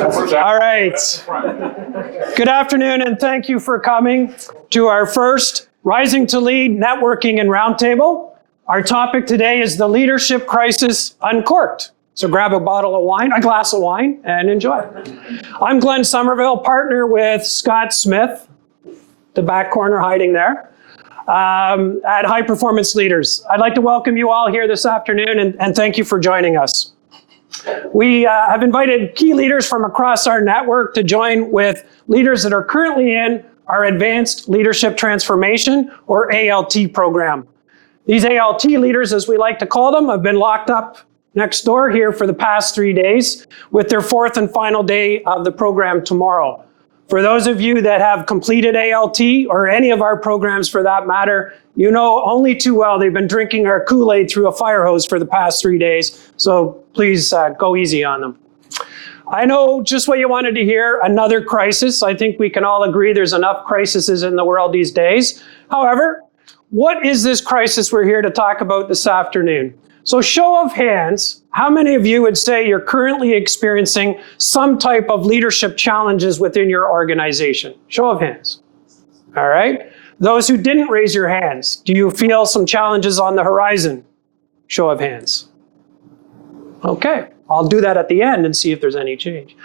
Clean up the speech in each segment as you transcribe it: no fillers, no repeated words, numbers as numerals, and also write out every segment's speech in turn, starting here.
All right. Good afternoon, and thank you for coming to our first Rising to Lead Networking and Roundtable. Our topic today is the leadership crisis uncorked. So grab a glass of wine, and enjoy. I'm Glenn Sommerville, partner with Scott Smith, the back corner hiding there, at High Performance Leaders. I'd like to welcome you all here this afternoon, and thank you for joining us. We have invited key leaders from across our network to join with leaders that are currently in our Advanced Leadership Transformation, or ALT program. These ALT leaders, as we like to call them, have been locked up next door here for the past 3 days, with their fourth and final day of the program tomorrow. For those of you that have completed ALT, or any of our programs for that matter, you know only too well they've been drinking our Kool-Aid through a fire hose for the past 3 days, so please go easy on them. I know just what you wanted to hear, another crisis. I think we can all agree there's enough crises in the world these days. However, what is this crisis we're here to talk about this afternoon? So show of hands, how many of you would say you're currently experiencing some type of leadership challenges within your organization? Show of hands. All right. Those who didn't raise your hands, do you feel some challenges on the horizon? Show of hands. Okay, I'll do that at the end and see if there's any change.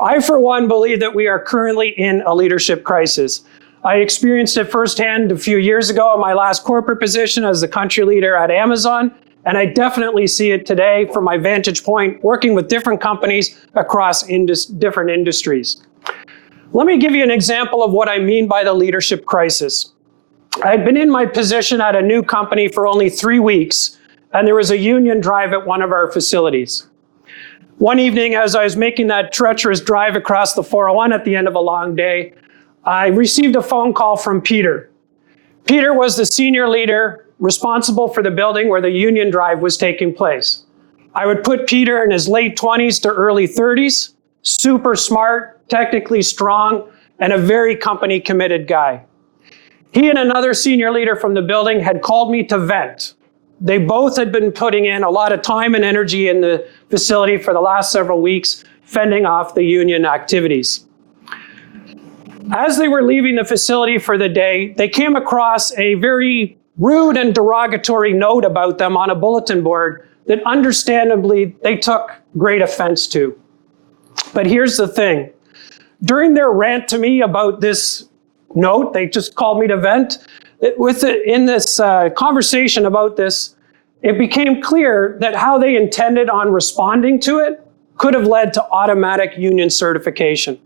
I, for one, believe that we are currently in a leadership crisis. I experienced it firsthand a few years ago in my last corporate position as the country leader at Amazon, and I definitely see it today from my vantage point working with different companies across different industries. Let me give you an example of what I mean by the leadership crisis. I had been in my position at a new company for only 3 weeks, and there was a union drive at one of our facilities. One evening, as I was making that treacherous drive across the 401 at the end of a long day, I received a phone call from Peter. Peter was the senior leader responsible for the building where the union drive was taking place. I would put Peter in his late 20s to early 30s, super smart, technically strong, and a very company committed guy. He and another senior leader from the building had called me to vent. They both had been putting in a lot of time and energy in the facility for the last several weeks, fending off the union activities. As they were leaving the facility for the day, they came across a very rude and derogatory note about them on a bulletin board that understandably they took great offense to. But here's the thing. During their rant to me about this note, they just called me to vent. In this conversation about this, it became clear that how they intended on responding to it could have led to automatic union certification.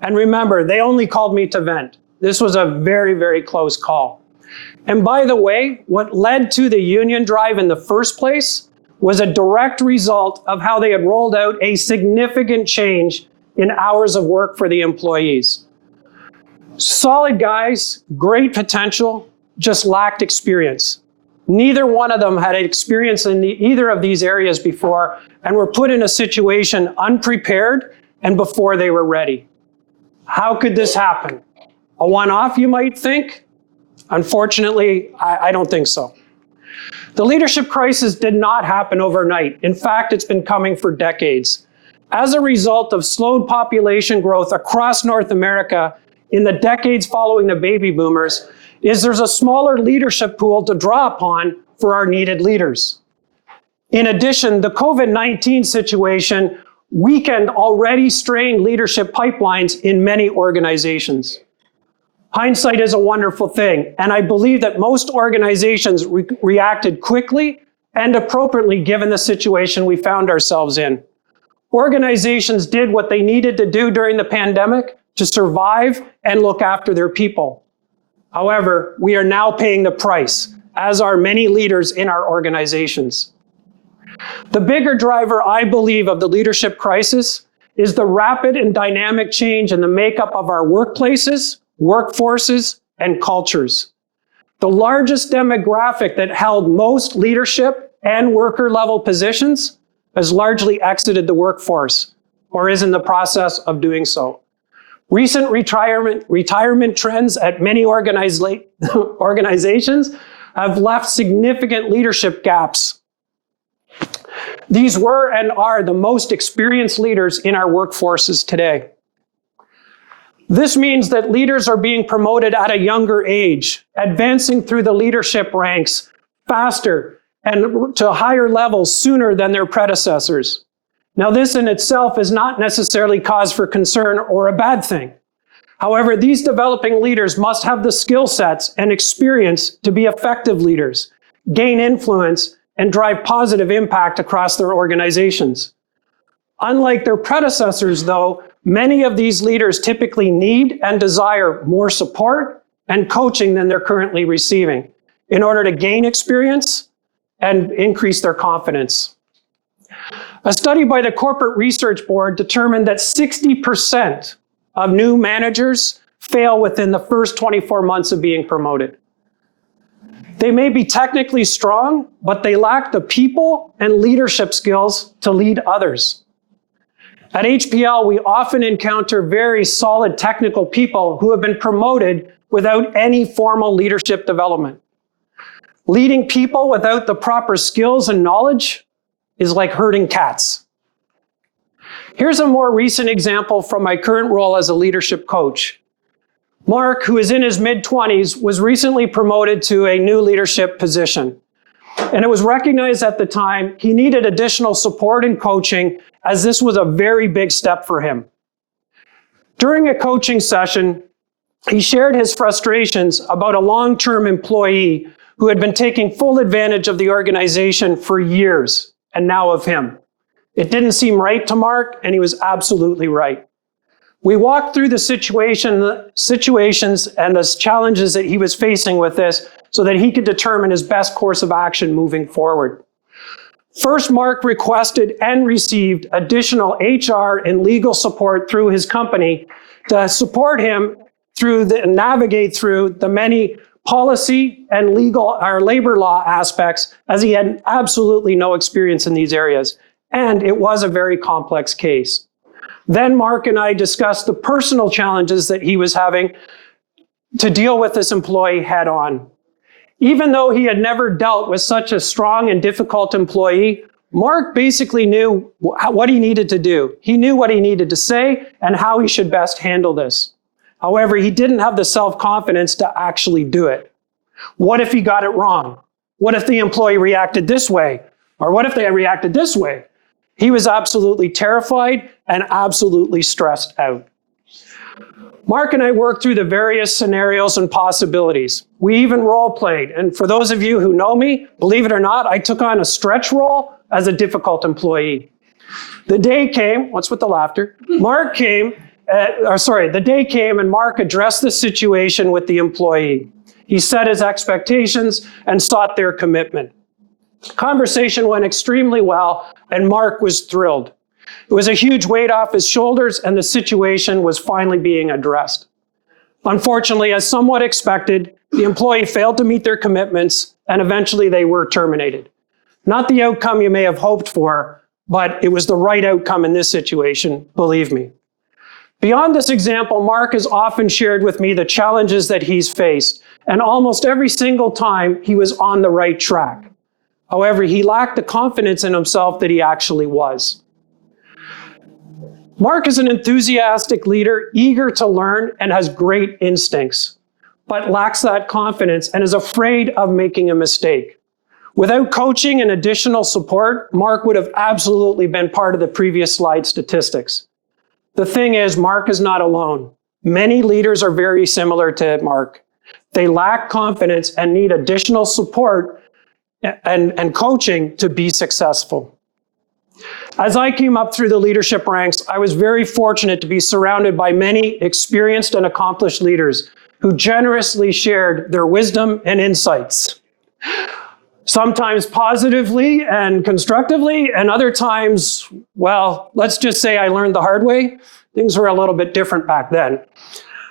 And remember, they only called me to vent. This was a very, very close call. And by the way, what led to the union drive in the first place was a direct result of how they had rolled out a significant change in hours of work for the employees. Solid guys, great potential, just lacked experience. Neither one of them had experience in either of these areas before and were put in a situation unprepared and before they were ready. How could this happen? A one-off, you might think? Unfortunately, I don't think so. The leadership crisis did not happen overnight. In fact, it's been coming for decades. As a result of slowed population growth across North America in the decades following the baby boomers, there's a smaller leadership pool to draw upon for our needed leaders. In addition, the COVID-19 situation weakened already strained leadership pipelines in many organizations. Hindsight is a wonderful thing, and I believe that most organizations reacted quickly and appropriately given the situation we found ourselves in. Organizations did what they needed to do during the pandemic to survive and look after their people. However, we are now paying the price, as are many leaders in our organizations. The bigger driver, I believe, of the leadership crisis is the rapid and dynamic change in the makeup of our workplaces, workforces, and cultures. The largest demographic that held most leadership and worker-level positions has largely exited the workforce or is in the process of doing so. Recent retirement trends at many organizations have left significant leadership gaps. These were and are the most experienced leaders in our workforces today. This means that leaders are being promoted at a younger age, advancing through the leadership ranks faster and to higher levels sooner than their predecessors. Now, this in itself is not necessarily cause for concern or a bad thing. However, these developing leaders must have the skill sets and experience to be effective leaders, gain influence, and drive positive impact across their organizations. Unlike their predecessors, though, many of these leaders typically need and desire more support and coaching than they're currently receiving in order to gain experience and increase their confidence. A study by the Corporate Research Board determined that 60% of new managers fail within the first 24 months of being promoted. They may be technically strong, but they lack the people and leadership skills to lead others. At HPL, we often encounter very solid technical people who have been promoted without any formal leadership development. Leading people without the proper skills and knowledge is like herding cats. Here's a more recent example from my current role as a leadership coach. Mark, who is in his mid-20s, was recently promoted to a new leadership position. And it was recognized at the time he needed additional support and coaching, as this was a very big step for him. During a coaching session, he shared his frustrations about a long-term employee who had been taking full advantage of the organization for years, and now of him. It didn't seem right to Mark, and he was absolutely right. We walked through the situations and the challenges that he was facing with this so that he could determine his best course of action moving forward. First, Mark requested and received additional HR and legal support through his company to support him navigate through the many policy and legal or labor law aspects, as he had absolutely no experience in these areas. And it was a very complex case. Then Mark and I discussed the personal challenges that he was having to deal with this employee head on. Even though he had never dealt with such a strong and difficult employee, Mark basically knew what he needed to do. He knew what he needed to say and how he should best handle this. However, he didn't have the self-confidence to actually do it. What if he got it wrong? What if the employee reacted this way? Or what if they reacted this way? He was absolutely terrified and absolutely stressed out. Mark and I worked through the various scenarios and possibilities. We even role played. And for those of you who know me, believe it or not, I took on a stretch role as a difficult employee. The day came, what's with the laughter? The day came and Mark addressed the situation with the employee. He set his expectations and sought their commitment. Conversation went extremely well, and Mark was thrilled. It was a huge weight off his shoulders, and the situation was finally being addressed. Unfortunately, as somewhat expected, the employee failed to meet their commitments, and eventually they were terminated. Not the outcome you may have hoped for, but it was the right outcome in this situation, believe me. Beyond this example, Mark has often shared with me the challenges that he's faced, and almost every single time he was on the right track. However, he lacked the confidence in himself that he actually was. Mark is an enthusiastic leader, eager to learn, and has great instincts, but lacks that confidence and is afraid of making a mistake. Without coaching and additional support, Mark would have absolutely been part of the previous slide statistics. The thing is, Mark is not alone. Many leaders are very similar to Mark. They lack confidence and need additional support and coaching to be successful. As I came up through the leadership ranks, I was very fortunate to be surrounded by many experienced and accomplished leaders who generously shared their wisdom and insights. Sometimes positively and constructively, and other times, well, let's just say I learned the hard way. Things were a little bit different back then.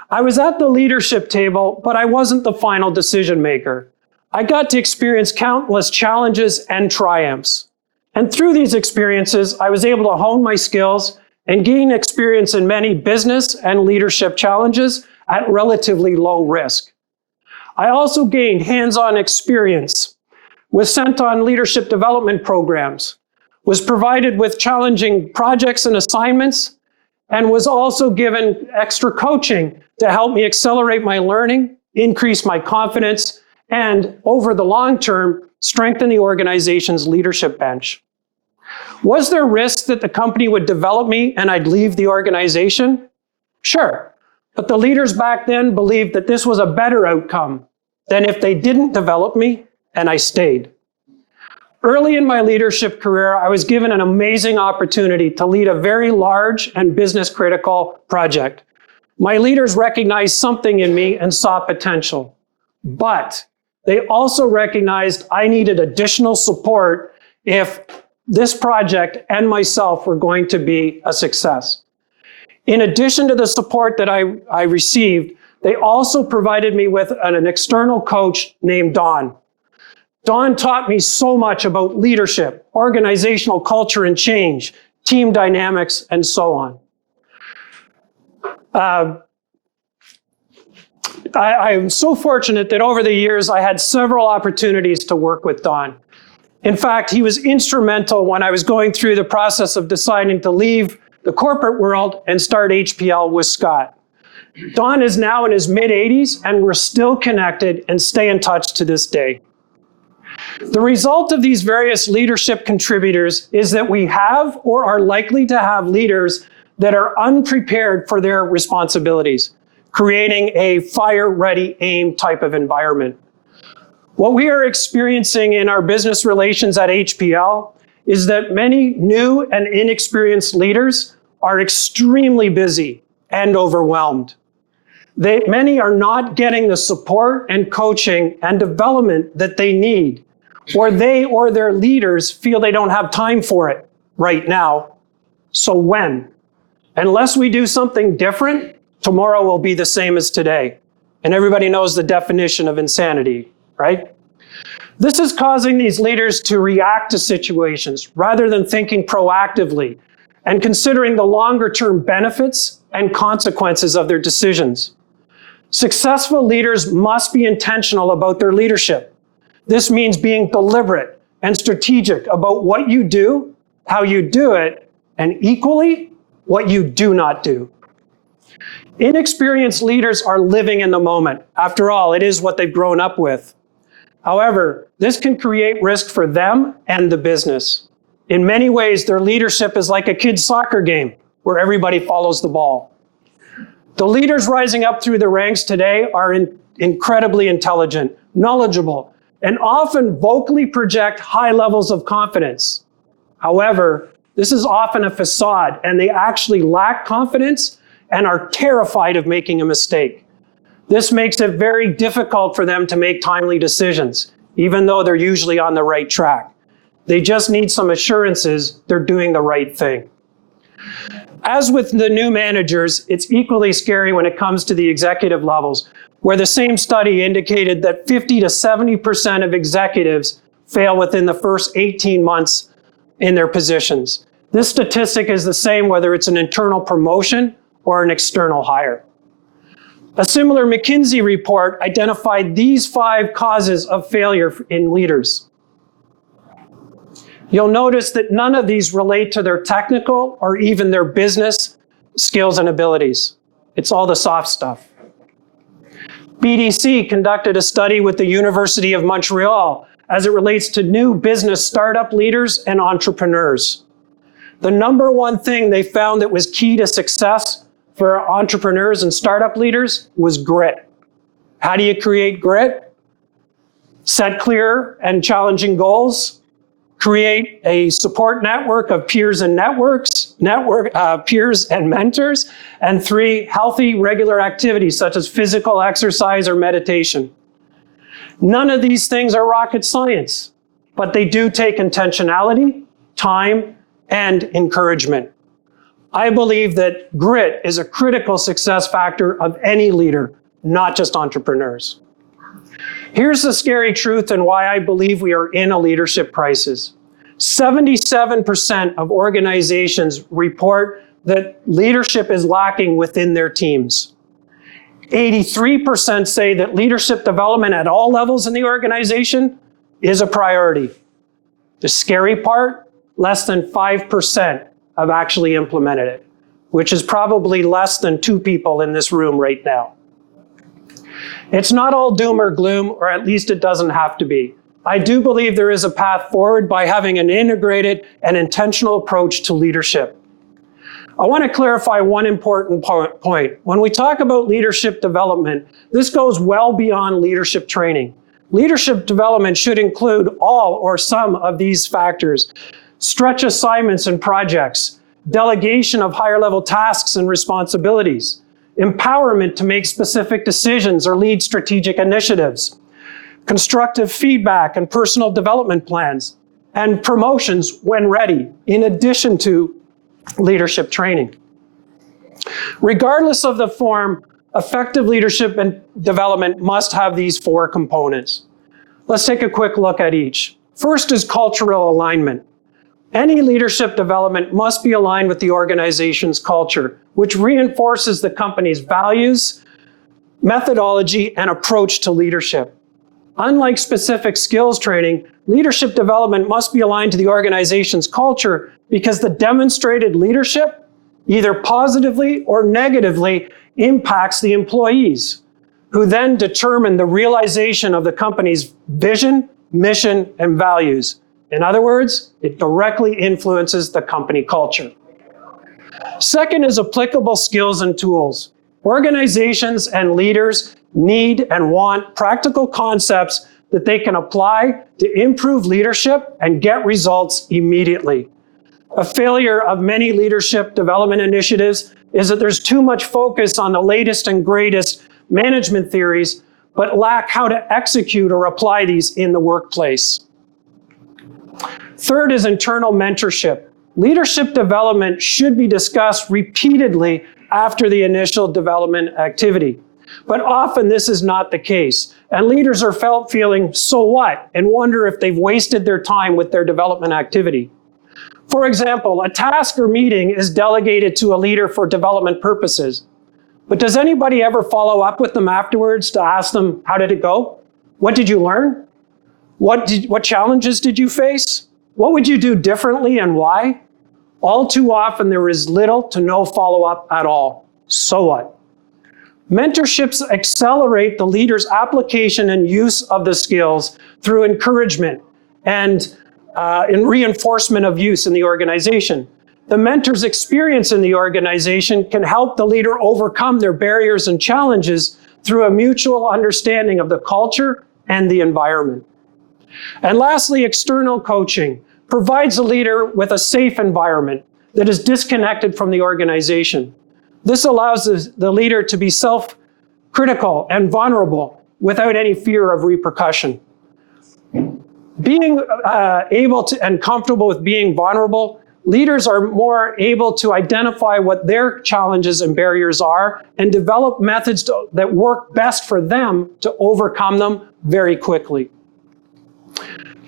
I was at the leadership table, but I wasn't the final decision maker. I got to experience countless challenges and triumphs. And through these experiences, I was able to hone my skills and gain experience in many business and leadership challenges at relatively low risk. I also gained hands-on experience, was sent on leadership development programs, was provided with challenging projects and assignments, and was also given extra coaching to help me accelerate my learning, increase my confidence, and over the long term, strengthen the organization's leadership bench. Was there risk that the company would develop me and I'd leave the organization? Sure, but the leaders back then believed that this was a better outcome than if they didn't develop me and I stayed. Early in my leadership career, I was given an amazing opportunity to lead a very large and business-critical project. My leaders recognized something in me and saw potential, but they also recognized I needed additional support if this project and myself were going to be a success. In addition to the support that I received, they also provided me with an external coach named Don. Don taught me so much about leadership, organizational culture and change, team dynamics, and so on. I'm so fortunate that over the years, I had several opportunities to work with Don. In fact, he was instrumental when I was going through the process of deciding to leave the corporate world and start HPL with Scott. Don is now in his mid-80s, and we're still connected and stay in touch to this day. The result of these various leadership contributors is that we have or are likely to have leaders that are unprepared for their responsibilities, creating a fire-ready aim type of environment. What we are experiencing in our business relations at HPL is that many new and inexperienced leaders are extremely busy and overwhelmed. Many are not getting the support and coaching and development that they need, or they or their leaders feel they don't have time for it right now. So when? Unless we do something different, tomorrow will be the same as today. And everybody knows the definition of insanity, right? This is causing these leaders to react to situations rather than thinking proactively and considering the longer-term benefits and consequences of their decisions. Successful leaders must be intentional about their leadership. This means being deliberate and strategic about what you do, how you do it, and equally, what you do not do. Inexperienced leaders are living in the moment. After all, it is what they've grown up with. However, this can create risk for them and the business. In many ways, their leadership is like a kid's soccer game where everybody follows the ball. The leaders rising up through the ranks today are incredibly intelligent, knowledgeable, and often vocally project high levels of confidence. However, this is often a facade, and they actually lack confidence and are terrified of making a mistake. This makes it very difficult for them to make timely decisions, even though they're usually on the right track. They just need some assurances they're doing the right thing. As with the new managers, it's equally scary when it comes to the executive levels, where the same study indicated that 50 to 70% of executives fail within the first 18 months in their positions. This statistic is the same whether it's an internal promotion or an external hire. A similar McKinsey report identified these 5 causes of failure in leaders. You'll notice that none of these relate to their technical or even their business skills and abilities. It's all the soft stuff. BDC conducted a study with the University of Montreal as it relates to new business startup leaders and entrepreneurs. The number one thing they found that was key to success for entrepreneurs and startup leaders was grit. How do you create grit? Set clear and challenging goals, create a support network of peers and peers and mentors, and 3, healthy, regular activities such as physical exercise or meditation. None of these things are rocket science, but they do take intentionality, time, and encouragement. I believe that grit is a critical success factor of any leader, not just entrepreneurs. Here's the scary truth and why I believe we are in a leadership crisis. 77% of organizations report that leadership is lacking within their teams. 83% say that leadership development at all levels in the organization is a priority. The scary part, less than 5% have actually implemented it, which is probably less than 2 people in this room right now. It's not all doom or gloom, or at least it doesn't have to be. I do believe there is a path forward by having an integrated and intentional approach to leadership. I want to clarify one important point. When we talk about leadership development, this goes well beyond leadership training. Leadership development should include all or some of these factors: stretch assignments and projects, delegation of higher level tasks and responsibilities, empowerment to make specific decisions or lead strategic initiatives, constructive feedback and personal development plans, and promotions when ready, in addition to leadership training. Regardless of the form, effective leadership and development must have these 4 components. Let's take a quick look at each. First is cultural alignment. Any leadership development must be aligned with the organization's culture, which reinforces the company's values, methodology, and approach to leadership. Unlike specific skills training, leadership development must be aligned to the organization's culture because the demonstrated leadership, either positively or negatively, impacts the employees, who then determine the realization of the company's vision, mission, and values. In other words, it directly influences the company culture. Second is applicable skills and tools. Organizations and leaders need and want practical concepts that they can apply to improve leadership and get results immediately. A failure of many leadership development initiatives is that there's too much focus on the latest and greatest management theories, but lack how to execute or apply these in the workplace. Third is internal mentorship. Leadership development should be discussed repeatedly after the initial development activity. But often this is not the case, and leaders are feeling, so what, and wonder if they've wasted their time with their development activity. For example, a task or meeting is delegated to a leader for development purposes. But does anybody ever follow up with them afterwards to ask them, how did it go? What did you learn? What challenges did you face? What would you do differently and why? All too often, there is little to no follow-up at all. So what? Mentorships accelerate the leader's application and use of the skills through encouragement and in reinforcement of use in the organization. The mentor's experience in the organization can help the leader overcome their barriers and challenges through a mutual understanding of the culture and the environment. And lastly, external coaching provides the leader with a safe environment that is disconnected from the organization. This allows the leader to be self-critical and vulnerable without any fear of repercussion. Being able to and comfortable with being vulnerable, leaders are more able to identify what their challenges and barriers are and develop methods that work best for them to overcome them very quickly.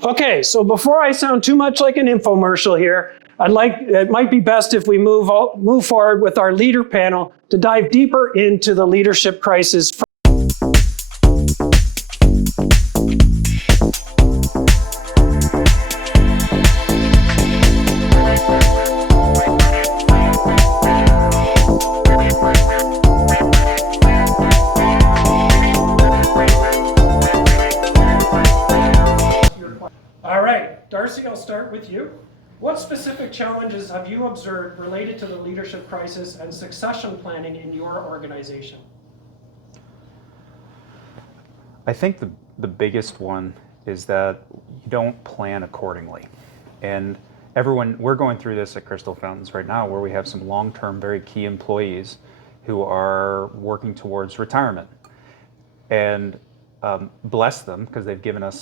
Okay, so before I sound too much like an infomercial here, it might be best if we move forward with our leader panel to dive deeper into the leadership crisis. All right, Darcy, I'll start with you. What specific challenges have you observed related to the leadership crisis and succession planning in your organization? I think the biggest one is that you don't plan accordingly. And we're going through this at Crystal Fountains right now, where we have some long-term, very key employees who are working towards retirement. And bless them, because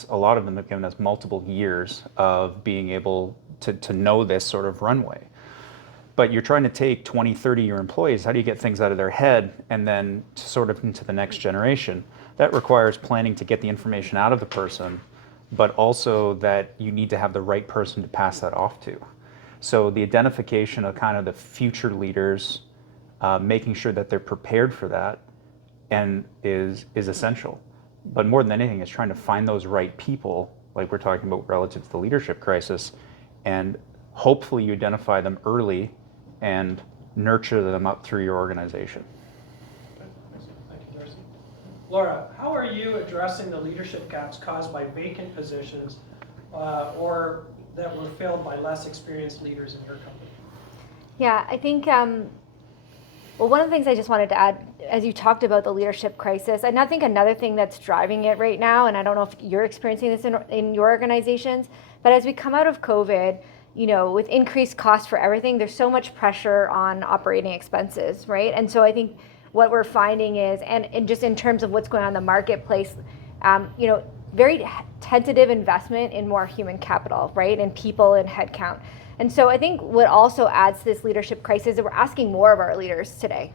a lot of them have given us multiple years of being able to know this sort of runway. But you're trying to take 20, 30-year employees, how do you get things out of their head and then sort of into the next generation? That requires planning to get the information out of the person, but also that you need to have the right person to pass that off to. So the identification of kind of the future leaders, making sure that they're prepared for that and is essential. But more than anything, it's trying to find those right people, like we're talking about relative to the leadership crisis, and hopefully you identify them early and nurture them up through your organization. Thank you, Darcy. Laura, how are you addressing the leadership gaps caused by vacant positions or that were filled by less experienced leaders in your company? Yeah, I think, well, one of the things I just wanted to add, as you talked about the leadership crisis, and I think another thing that's driving it right now, and I don't know if you're experiencing this in your organizations, but as we come out of COVID, with increased costs for everything, there's so much pressure on operating expenses, right? And so I think what we're finding is, and just in terms of what's going on in the marketplace, very tentative investment in more human capital, right? And people and headcount. And so I think what also adds to this leadership crisis is that we're asking more of our leaders today.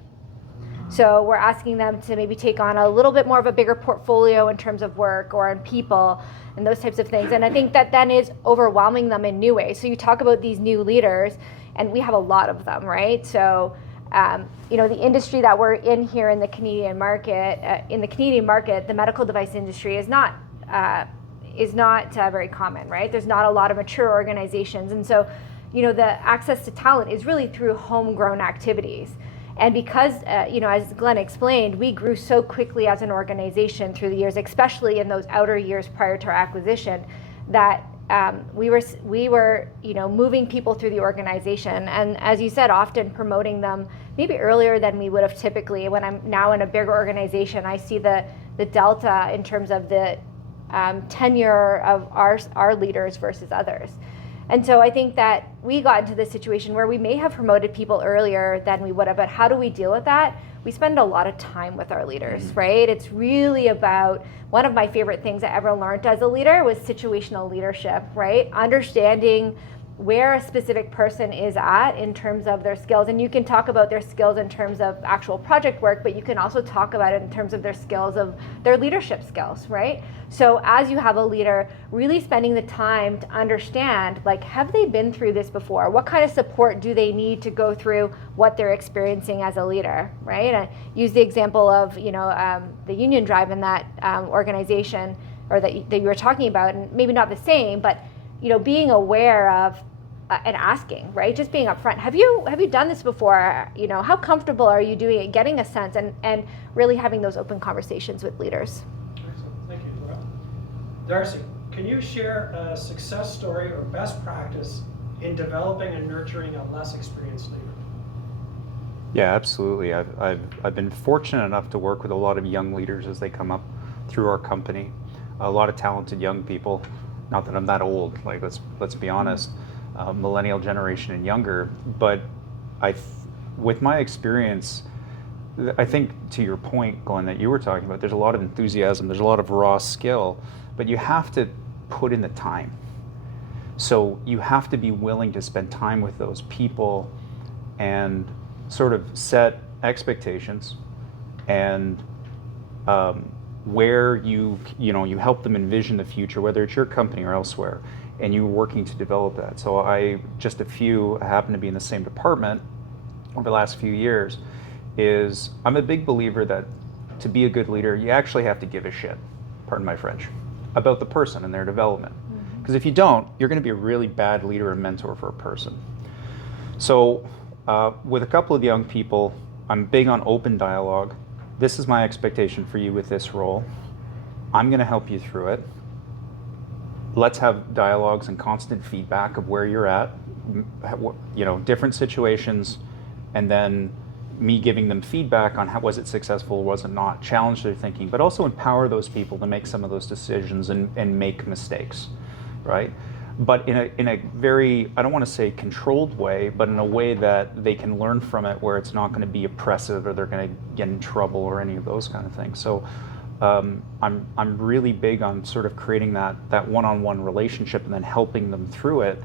So we're asking them to maybe take on a little bit more of a bigger portfolio in terms of work or on people and those types of things. And I think that then is overwhelming them in new ways. So you talk about these new leaders, and we have a lot of them, right? So, the industry that we're in here in the Canadian market, the medical device industry is not very common, right? There's not a lot of mature organizations. And so, the access to talent is really through homegrown activities. And because, as Glenn explained, we grew so quickly as an organization through the years, especially in those outer years prior to our acquisition, that we were moving people through the organization. And as you said, often promoting them maybe earlier than we would have typically. When I'm now in a bigger organization, I see the delta in terms of the tenure of our leaders versus others. And so I think that we got into this situation where we may have promoted people earlier than we would have, but how do we deal with that? We spend a lot of time with our leaders, right? It's really about, one of my favorite things I ever learned as a leader was situational leadership, right? Understanding where a specific person is at in terms of their skills. And you can talk about their skills in terms of actual project work, but you can also talk about it in terms of their skills, of their leadership skills, right? So as you have a leader, really spending the time to understand, have they been through this before? What kind of support do they need to go through what they're experiencing as a leader, right? I use the example of, the union drive in that organization, or that you were talking about, and maybe not the same, but being aware of and asking, right? Just being upfront. Have you done this before? How comfortable are you doing it? Getting a sense and really having those open conversations with leaders. Excellent. Thank you, Laura. Darcy, can you share a success story or best practice in developing and nurturing a less experienced leader? Yeah, absolutely. I've been fortunate enough to work with a lot of young leaders as they come up through our company. A lot of talented young people. Not that I'm that old. Let's be honest. Millennial generation and younger. But with my experience, I think to your point, Glenn, that you were talking about, there's a lot of enthusiasm. There's a lot of raw skill, but you have to put in the time. So you have to be willing to spend time with those people and sort of set expectations and where you help them envision the future, whether it's your company or elsewhere, and you're working to develop that. So I happen to be in the same department over the last few years, I'm a big believer that to be a good leader, you actually have to give a shit, pardon my French, about the person and their development. Because if you don't, you're going to be a really bad leader and mentor for a person. So with a couple of young people, I'm big on open dialogue. This is my expectation for you with this role. I'm going to help you through it. Let's have dialogues and constant feedback of where you're at, different situations, and then me giving them feedback on how was it successful or was it not, challenge their thinking, but also empower those people to make some of those decisions and make mistakes, right? But in a very, I don't want to say controlled way, but in a way that they can learn from it where it's not going to be oppressive or they're going to get in trouble or any of those kind of things. So I'm really big on sort of creating that one-on-one relationship and then helping them through it.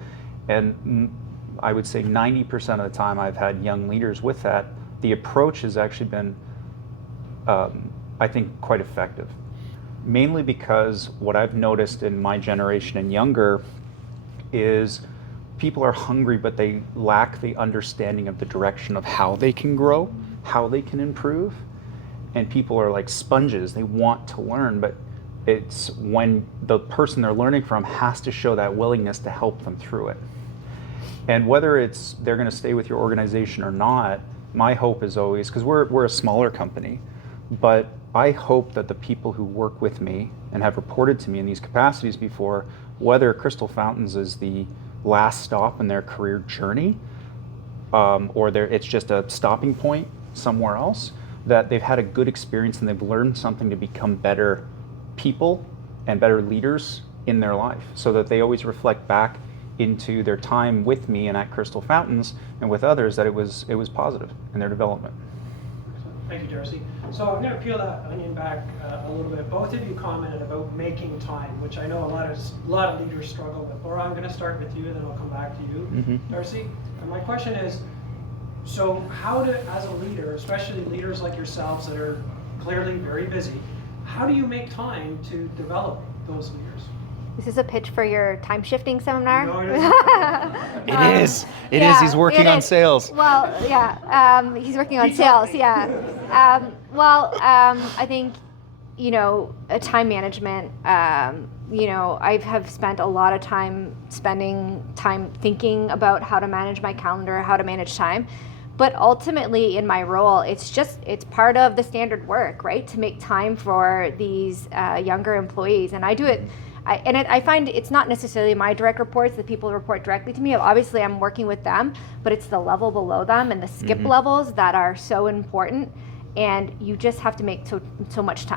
And I would say 90% of the time I've had young leaders with that, the approach has actually been, I think, quite effective. Mainly because what I've noticed in my generation and younger is people are hungry, but they lack the understanding of the direction of how they can grow, how they can improve. And people are like sponges. They want to learn, but it's when the person they're learning from has to show that willingness to help them through it. And whether they're going to stay with your organization or not, my hope is always, because we're a smaller company, but I hope that the people who work with me and have reported to me in these capacities before, whether Crystal Fountains is the last stop in their career journey, or it's just a stopping point somewhere else, that they've had a good experience and they've learned something to become better people and better leaders in their life, so that they always reflect back into their time with me and at Crystal Fountains and with others that it was positive in their development. Thank you, Darcy. So I'm going to peel that onion back a little bit. Both of you commented about making time, which I know a lot of leaders struggle with. Laura, I'm going to start with you, then I'll come back to you, Darcy. And my question is, so how as a leader, especially leaders like yourselves that are clearly very busy, how do you make time to develop those leaders? Is this a pitch for your time shifting seminar? No, it isn't. It is. It is. He's working on sales. Well, yeah, he's working on sales. Yeah. I think, time management. I have spent a lot of time thinking about how to manage my calendar, how to manage time. But ultimately, in my role, it's part of the standard work, right? To make time for these younger employees, and I do it. I find it's not necessarily my direct reports, the people who report directly to me. Obviously, I'm working with them, but it's the level below them and the skip levels that are so important. And you just have to make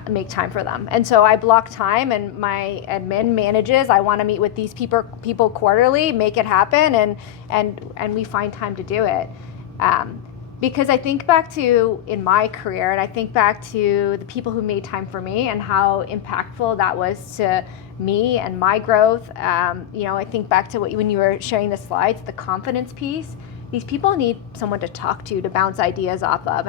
make time for them. And so I block time, and my admin manages. I want to meet with these people quarterly, make it happen, and we find time to do it. Because I think back to in my career, and I think back to the people who made time for me and how impactful that was to me and my growth. I think back to when you were sharing the slides, the confidence piece. These people need someone to talk to bounce ideas off of.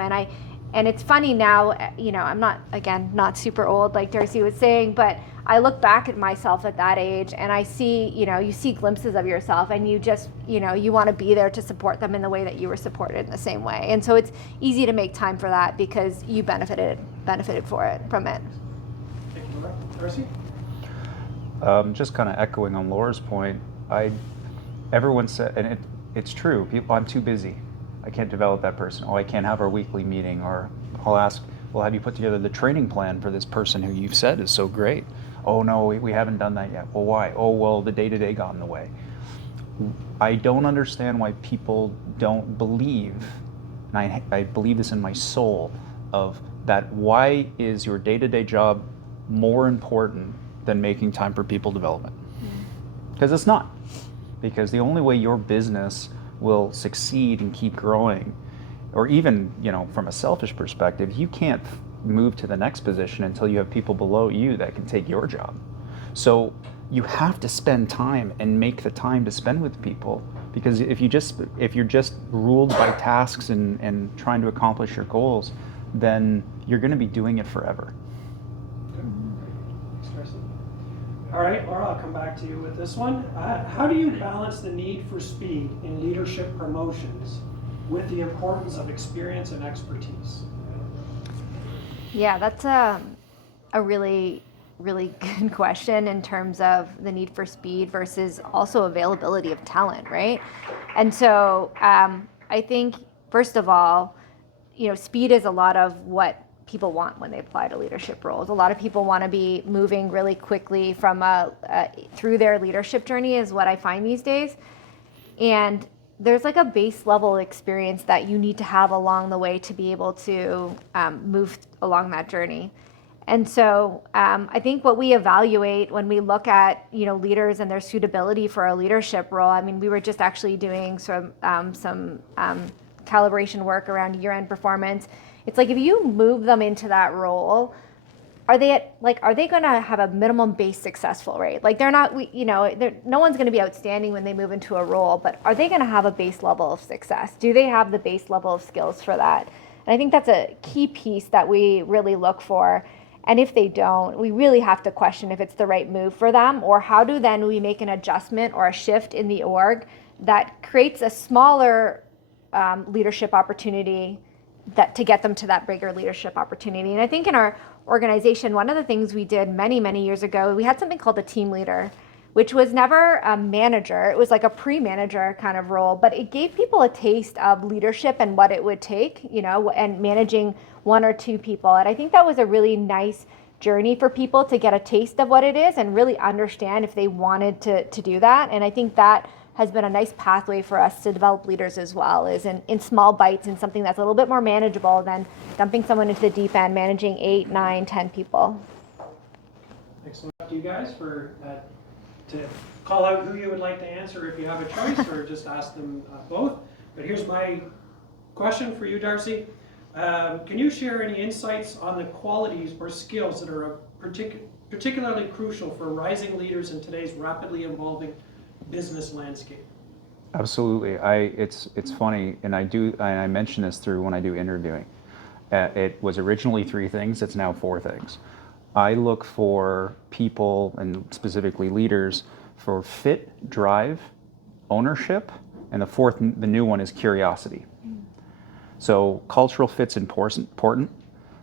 And it's funny now, I'm not super old like Darcy was saying, but I look back at myself at that age and I see, you see glimpses of yourself, and you just, you want to be there to support them in the way that you were supported in the same way. And so it's easy to make time for that because you benefited from it. Thank you, Laura. Darcy? Just kind of echoing on Laura's point, everyone said, and it's true, I'm too busy. I can't develop that person. Oh, I can't have our weekly meeting. Or I'll ask, well, have you put together the training plan for this person who you've said is so great? Oh, no, we haven't done that yet. Well, why? Oh, well, the day-to-day got in the way. I don't understand why people don't believe, and I believe this in my soul, of that why is your day-to-day job more important than making time for people development? Because it's not. Because the only way your business will succeed and keep growing, or even, from a selfish perspective, you can't move to the next position until you have people below you that can take your job. So you have to spend time and make the time to spend with people, because if you're just ruled by tasks and trying to accomplish your goals, then you're going to be doing it forever. All right, Laura, I'll come back to you with this one. How do you balance the need for speed in leadership promotions with the importance of experience and expertise? Yeah, that's a really, really good question in terms of the need for speed versus also availability of talent, right? And so I think, first of all, speed is a lot of what people want when they apply to leadership roles. A lot of people want to be moving really quickly from through their leadership journey, is what I find these days. And there's like a base level experience that you need to have along the way to be able to move along that journey. And so I think what we evaluate when we look at leaders and their suitability for a leadership role. I mean, we were just actually doing some calibration work around year-end performance. It's like, if you move them into that role, are they going to have a minimum base successful rate? Like, no one's going to be outstanding when they move into a role, but are they going to have a base level of success? Do they have the base level of skills for that? And I think that's a key piece that we really look for. And if they don't, we really have to question if it's the right move for them, or how do then we make an adjustment or a shift in the org that creates a smaller leadership opportunity to get them to that bigger leadership opportunity. And I think in our organization, one of the things we did many, many years ago, we had something called a team leader, which was never a manager. It was like a pre-manager kind of role, but it gave people a taste of leadership and what it would take, and managing one or two people. And I think that was a really nice journey for people to get a taste of what it is and really understand if they wanted to do that. And I think that has been a nice pathway for us to develop leaders as well, is in small bites and something that's a little bit more manageable than dumping someone into the deep end, managing 8, 9, 10 people. Thanks so much to you guys for to call out who you would like to answer if you have a choice, or just ask them both. But here's my question for you, Darcy. Can you share any insights on the qualities or skills that are particularly crucial for rising leaders in today's rapidly evolving business landscape? Absolutely. It's funny, and I mention this through when I do interviewing. It was originally 3 things. It's now 4 things. I look for people, and specifically leaders, for fit, drive, ownership, and the new one is curiosity. So cultural fit's important,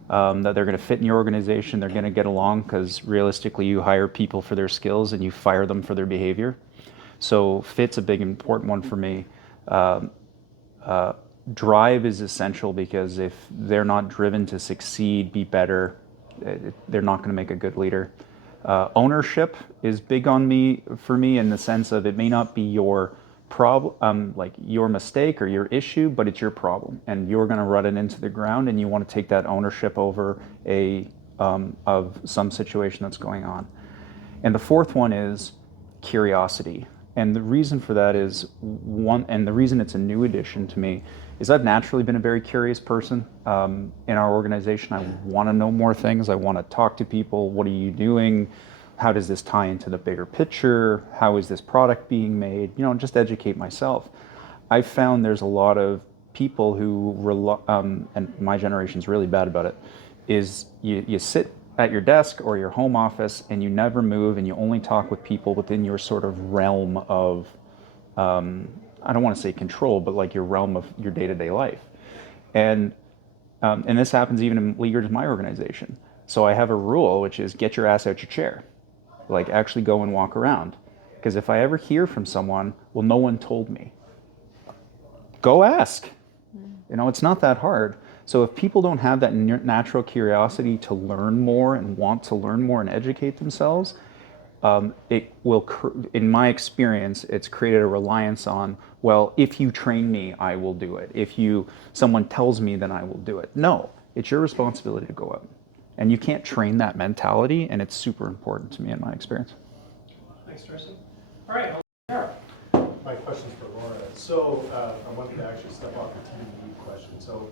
that they're going to fit in your organization, they're going to get along, because realistically you hire people for their skills and you fire them for their behavior. So fit's a big important one for me. Drive is essential, because if they're not driven to succeed, be better, they're not going to make a good leader. Ownership is big for me in the sense of it may not be your problem, like your mistake or your issue, but it's your problem, and you're going to run it into the ground, and you want to take that ownership over of some situation that's going on. And the 4th one is curiosity. And the reason for that is the reason it's a new addition to me is I've naturally been a very curious person in our organization. I want to know more things. I want to talk to people. What are you doing? How does this tie into the bigger picture? How is this product being made? Just educate myself. I've found there's a lot of people who and my generation's really bad about it, is you sit at your desk or your home office and you never move, and you only talk with people within your sort of realm of, I don't want to say control, but like your realm of your day-to-day life. And this happens even in leaders in my organization. So I have a rule, which is get your ass out your chair. Like actually go and walk around. Because if I ever hear from someone, well, no one told me, go ask. It's not that hard. So if people don't have that natural curiosity to learn more and want to learn more and educate themselves, it will, in my experience, it's created a reliance on, well, if you train me, I will do it. If someone tells me, then I will do it. No, it's your responsibility to go out. And you can't train that mentality, and it's super important to me in my experience. Thanks, Darcy. All right, Laura. My question's for Laura. So I wanted to actually step off the team lead question. So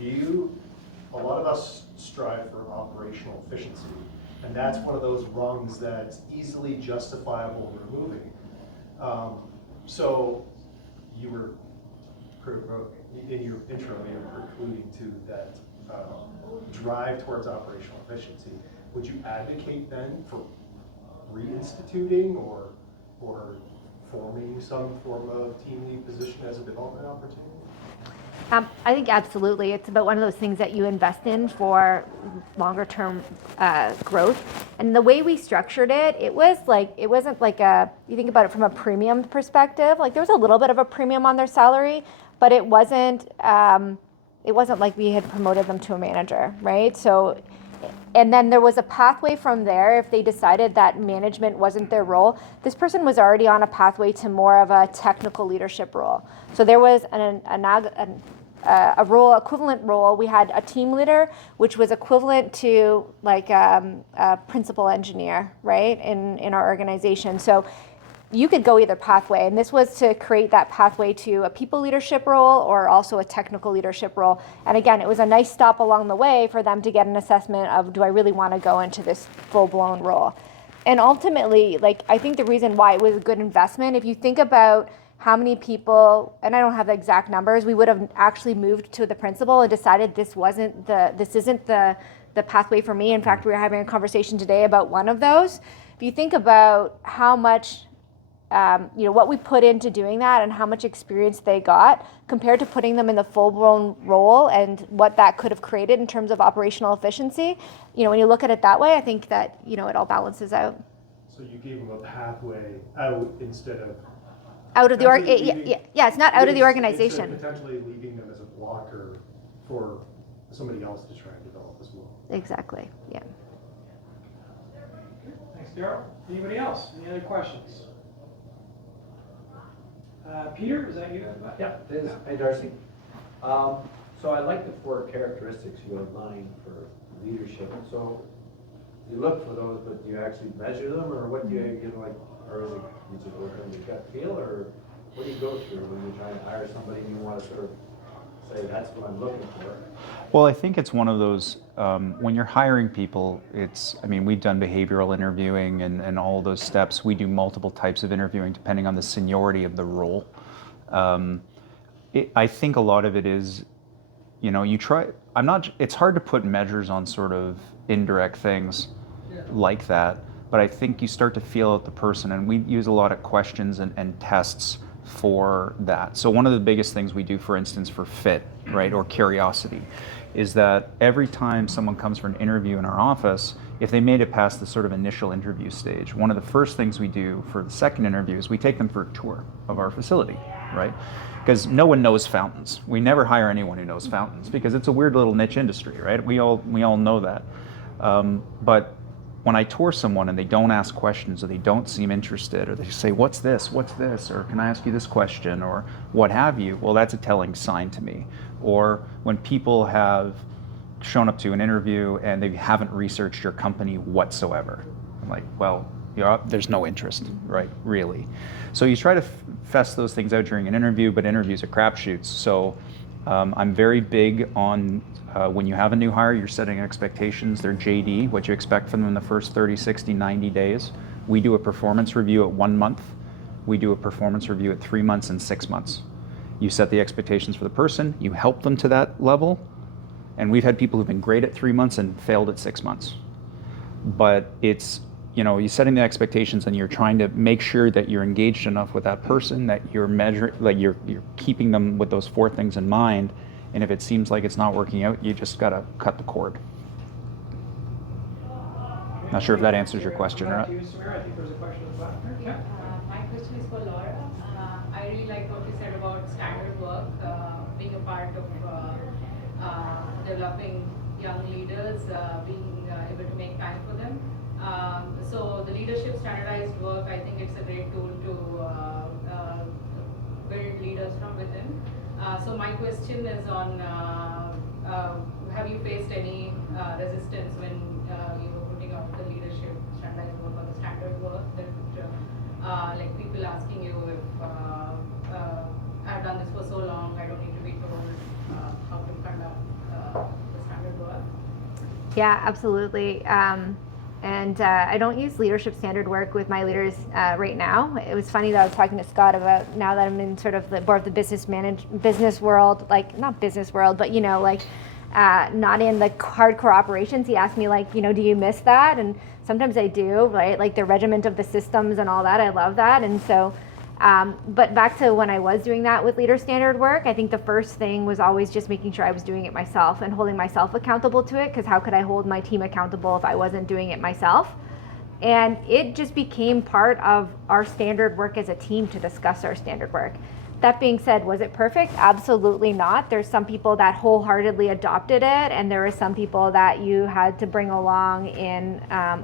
a lot of us strive for operational efficiency, and that's one of those rungs that's easily justifiable removing. So you were, in your intro, you were precluding to that drive towards operational efficiency. Would you advocate then for reinstituting or forming some form of team lead position as a development opportunity? I think absolutely. It's about one of those things that you invest in for longer term growth. And the way we structured it, it wasn't like you think about it from a premium perspective, like there was a little bit of a premium on their salary, but it wasn't like we had promoted them to a manager, right? So, and then there was a pathway from there. If they decided that management wasn't their role, this person was already on a pathway to more of a technical leadership role. So there was a role, equivalent role. We had a team leader, which was equivalent to like a principal engineer, right, in our organization. So you could go either pathway, and this was to create that pathway to a people leadership role or also a technical leadership role. And again, it was a nice stop along the way for them to get an assessment of, do I really want to go into this full-blown role? And ultimately, like, I think the reason why it was a good investment, if you think about how many people, and I don't have the exact numbers, we would have actually moved to the principal and decided this isn't the pathway for me. In fact, we were having a conversation today about one of those. If you think about how much what we put into doing that and how much experience they got compared to putting them in the full-blown role and what that could have created in terms of operational efficiency, when you look at it that way, I think that, it all balances out. So So you gave them a pathway out instead of Out of the it's not out of the instead organization. of potentially leaving them as a blocker for somebody else to try and develop as well. Exactly. Yeah. Thanks, Daryl. Anybody else? Any other questions? Peter, is that you? Yeah, it is. Hey, Darcy. So I like the 4 characteristics you outlined for leadership. So you look for those, but do you actually measure them, or what do you like, or is it over your gut feel, or what do you go through when you're trying to hire somebody and you want to sort of say that's what I'm looking for? Well, I think it's one of those, when you're hiring people, we've done behavioral interviewing and all those steps. We do multiple types of interviewing depending on the seniority of the role. I think a lot of it is, it's hard to put measures on sort of indirect things like that, but I think you start to feel out the person, and we use a lot of questions and tests for that. So one of the biggest things we do, for instance, for fit, right, or curiosity, is that every time someone comes for an interview in our office, if they made it past the sort of initial interview stage, one of the first things we do for the second interview is we take them for a tour of our facility, right? Because no one knows fountains. We never hire anyone who knows fountains because it's a weird little niche industry, right? We all know that. But when I tour someone and they don't ask questions, or they don't seem interested, or they say, what's this, or can I ask you this question, or what have you, well, that's a telling sign to me. Or when people have shown up to an interview and they haven't researched your company whatsoever, I'm like, well, there's no interest, right, really. So you try to fess those things out during an interview, but interviews are crapshoots. So I'm very big on when you have a new hire, you're setting expectations. They're JD, what you expect from them in the first 30, 60, 90 days. We do a performance review at 1 month. We do a performance review at 3 months and 6 months. You set the expectations for the person, you help them to that level, and we've had people who've been great at 3 months and failed at 6 months. But it's, you're setting the expectations and you're trying to make sure that you're engaged enough with that person, that you're measuring, like you're keeping them with those 4 things in mind. And if it seems like it's not working out, you just gotta cut the cord. Not sure if that answers your question or not. I think there's a question at the back there. Yeah. My question is for Laura. I really like what you said about standard work, being a part of developing young leaders, being able to make time for them. So the leadership standardized work, I think it's a great tool to build leaders from within. So my question is on, have you faced any resistance when you were putting out the leadership standardized work or the standard work that like people asking you if I've done this for so long, I don't need to be told how to conduct the standard work? Yeah, absolutely. And I don't use leadership standard work with my leaders right now. It was funny that I was talking to Scott about, now that I'm in sort of more of the business world, like not business world, but not in the hardcore operations. He asked me do you miss that? And sometimes I do, right? Like the regiment of the systems and all that. I love that. And so, but back to when I was doing that with leader standard work, I think the first thing was always just making sure I was doing it myself and holding myself accountable to it, because how could I hold my team accountable if I wasn't doing it myself? And it just became part of our standard work as a team to discuss our standard work. That being said, was it perfect? Absolutely not. There's some people that wholeheartedly adopted it, and there were some people that you had to bring along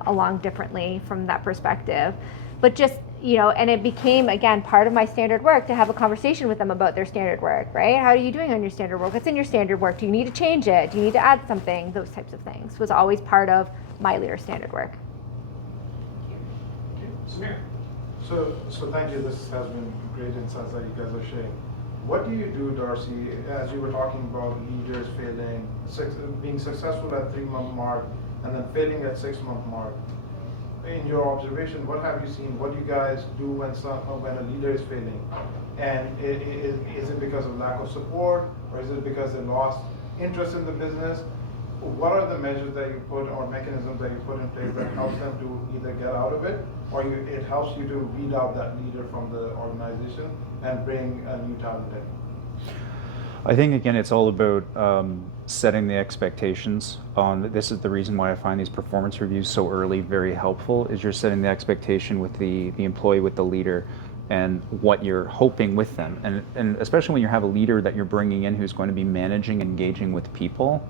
along differently from that perspective. But just, and it became, again, part of my standard work to have a conversation with them about their standard work, right? How are you doing on your standard work? What's in your standard work? Do you need to change it? Do you need to add something? Those types of things was always part of my leader standard work. Samir. So thank you. This has been great insights that you guys are sharing. What do you do, Darcy, as you were talking about leaders failing, being successful at 3-month mark, and then failing at 6-month mark? In your observation, what have you seen? What do you guys do when a leader is failing? And is it because of lack of support, or is it because they lost interest in the business? What are the measures that you put or mechanisms that you put in place that helps them to either get out of it, or it helps you to weed out that leader from the organization and bring a new talent in? I think, again, it's all about setting the expectations on, this is the reason why I find these performance reviews so early very helpful, is you're setting the expectation with the employee, with the leader, and what you're hoping with them. And especially when you have a leader that you're bringing in who's going to be managing, engaging with people,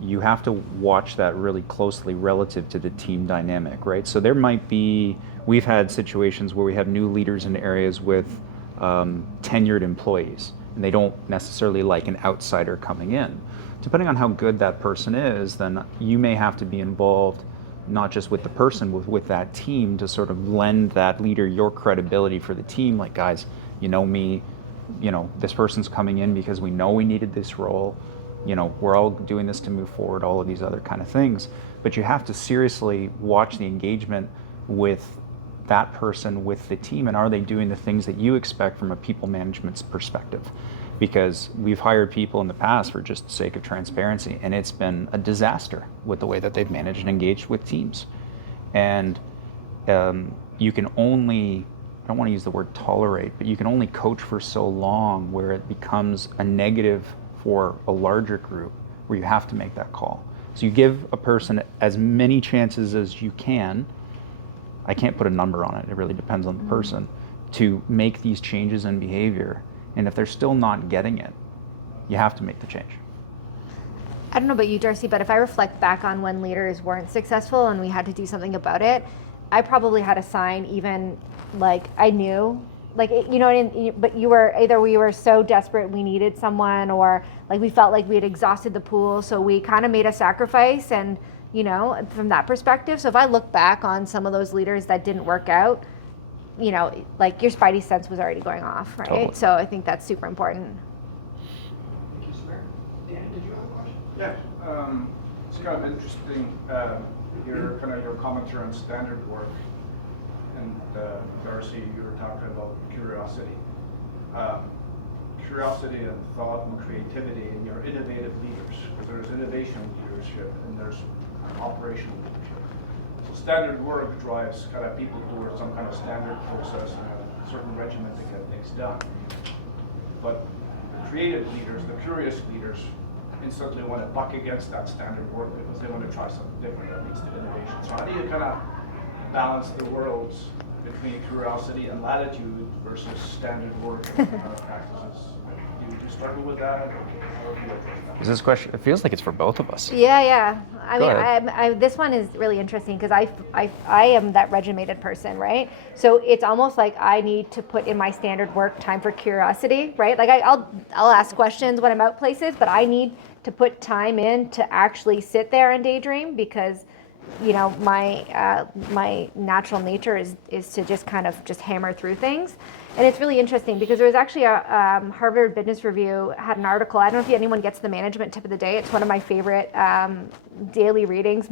you have to watch that really closely relative to the team dynamic, right? So there might be, we've had situations where we have new leaders in areas with tenured employees, and they don't necessarily like an outsider coming in. Depending on how good that person is, then you may have to be involved not just with the person, with that team, to sort of lend that leader your credibility for the team. Like, guys, you know me, you know, this person's coming in because we know we needed this role. You know, we're all doing this to move forward, all of these other kind of things. But you have to seriously watch the engagement with that person, with the team, and are they doing the things that you expect from a people management perspective? Because we've hired people in the past for just the sake of transparency, and it's been a disaster with the way that they've managed and engaged with teams. And you can only, I don't want to use the word tolerate, but you can only coach for so long where it becomes a negative for a larger group, where you have to make that call. So you give a person as many chances as you can. I can't put a number on it, it really depends on the person, to make these changes in behavior. And if they're still not getting it, you have to make the change. I don't know about you, Darcy, but if I reflect back on when leaders weren't successful and we had to do something about it, I probably had a sign, even like I knew, like, you know, but you were either, we were so desperate we needed someone, or like we felt like we had exhausted the pool, so we kind of made a sacrifice. And you know, from that perspective, so if I look back on some of those leaders that didn't work out, you know, like your spidey sense was already going off, right? Totally. So I think that's super important. Thank you, sir. Dan, did you have a question? Yeah, it's kind of interesting, your commentary on standard work, and Darcy, you were talking about curiosity. Curiosity and thought and creativity in your innovative leaders, because there's innovation leadership and there's operational leadership. So standard work drives kind of people towards some kind of standard process and a certain regimen to get things done. But creative leaders, the curious leaders, instantly want to buck against that standard work because they want to try something different that leads to innovation. So how do you kind of balance the worlds between curiosity and latitude versus standard work and practices? Do you struggle with that? Or how do you address that? Is this question, it feels like it's for both of us. Yeah. I Go mean, ahead. this one is really interesting because I am that regimented person, right? So it's almost like I need to put in my standard work time for curiosity, right? Like I'll ask questions when I'm out places, but I need to put time in to actually sit there and daydream, because you know, my natural nature is to just kind of just hammer through things. And it's really interesting because there was actually a Harvard Business Review had an article. I don't know if anyone gets the management tip of the day. It's one of my favorite daily readings,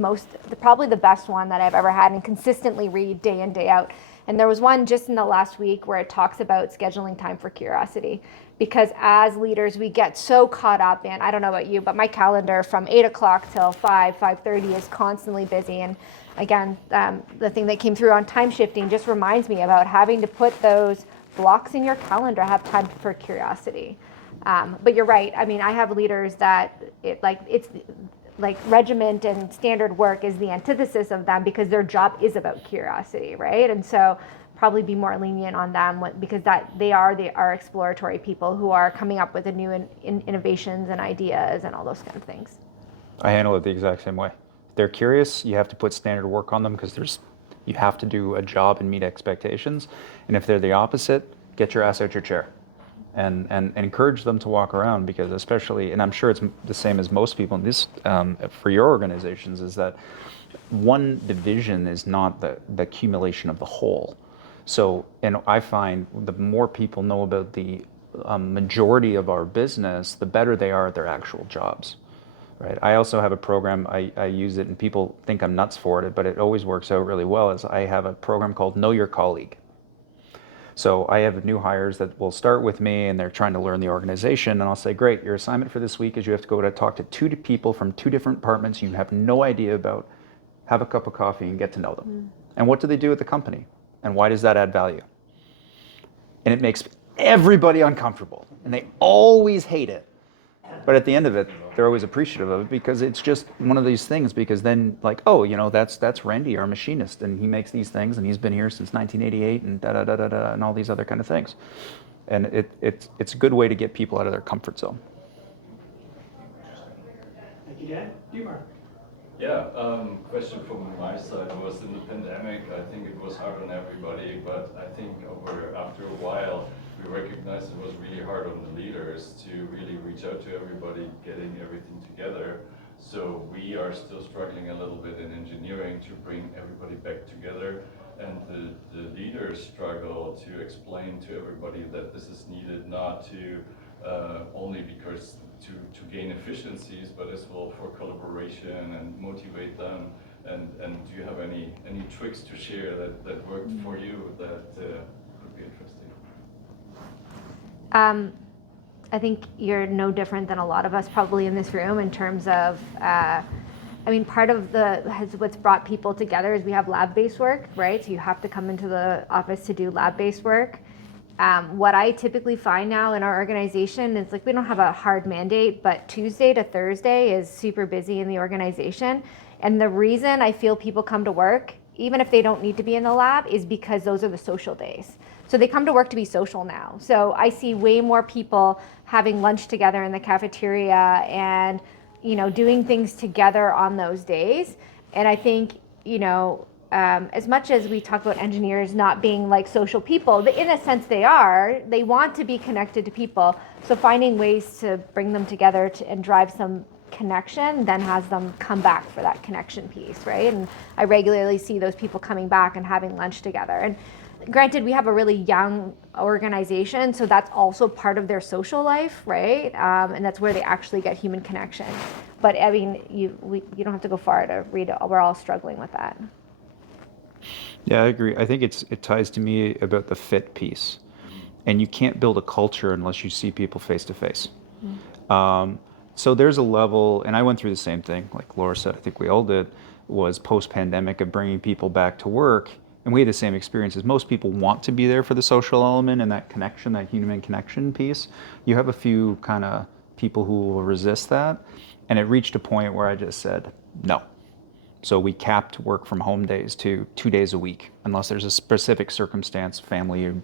probably the best one that I've ever had, and consistently read day in, day out. And there was one just in the last week where it talks about scheduling time for curiosity. Because as leaders, we get so caught up in, I don't know about you, but my calendar from 8 o'clock till 5:30 is constantly busy. And again, the thing that came through on time shifting just reminds me about having to put those blocks in your calendar, have time for curiosity. But you're right. I mean, I have leaders that it's like regiment and standard work is the antithesis of them, because their job is about curiosity, right? And so probably be more lenient on them because they are exploratory people who are coming up with the new innovations and ideas and all those kind of things. I handle it the exact same way. If they're curious, you have to put standard work on them because you have to do a job and meet expectations. And if they're the opposite, get your ass out your chair and encourage them to walk around, because especially, and I'm sure it's the same as most people in this, for your organizations, is that one division is not the accumulation of the whole. So, and I find the more people know about the majority of our business, the better they are at their actual jobs, right? I also have a program, I use it, and people think I'm nuts for it, but it always works out really well, is I have a program called Know Your Colleague. So I have new hires that will start with me and they're trying to learn the organization, and I'll say, great, your assignment for this week is you have to go to talk to 2 people from 2 different departments you have no idea about, have a cup of coffee and get to know them. And what do they do at the company? And why does that add value? And it makes everybody uncomfortable, and they always hate it. But at the end of it, they're always appreciative of it because it's just one of these things. Because then, like, oh, that's Randy, our machinist, and he makes these things, and he's been here since 1988, and da da da da da, and all these other kind of things. And it's a good way to get people out of their comfort zone. Thank you, Dan. Dietmar. Yeah, question from my side was in the pandemic, I think it was hard on everybody, but I think after a while, we recognized it was really hard on the leaders to really reach out to everybody, getting everything together. So we are still struggling a little bit in engineering to bring everybody back together. And the leaders struggle to explain to everybody that this is needed not to only because to gain efficiencies, but as well for collaboration and motivate them. And do you have any tricks to share that worked for you that would be interesting? I think you're no different than a lot of us probably in this room in terms of, part of what's brought people together is we have lab-based work, right? So you have to come into the office to do lab-based work. What I typically find now in our organization is like we don't have a hard mandate, but Tuesday to Thursday is super busy in the organization. And the reason I feel people come to work, even if they don't need to be in the lab, is because those are the social days. So they come to work to be social now. So I see way more people having lunch together in the cafeteria and, doing things together on those days. And I think, as much as we talk about engineers not being like social people, in a sense they are. They want to be connected to people. So finding ways to bring them together and drive some connection then has them come back for that connection piece, right? And I regularly see those people coming back and having lunch together. And granted, we have a really young organization, so that's also part of their social life, right? And that's where they actually get human connection. But you don't have to go far to read it. We're all struggling with that. Yeah, I agree. I think it ties to me about the fit piece, and you can't build a culture unless you see people face to face. So there's a level, and I went through the same thing, like Laura said, I think we all did, was post-pandemic of bringing people back to work. And we had the same experiences. Most people want to be there for the social element and that connection, that human connection piece. You have a few kind of people who will resist that. And it reached a point where I just said, no. So we capped work from home days to 2 days a week, unless there's a specific circumstance, family,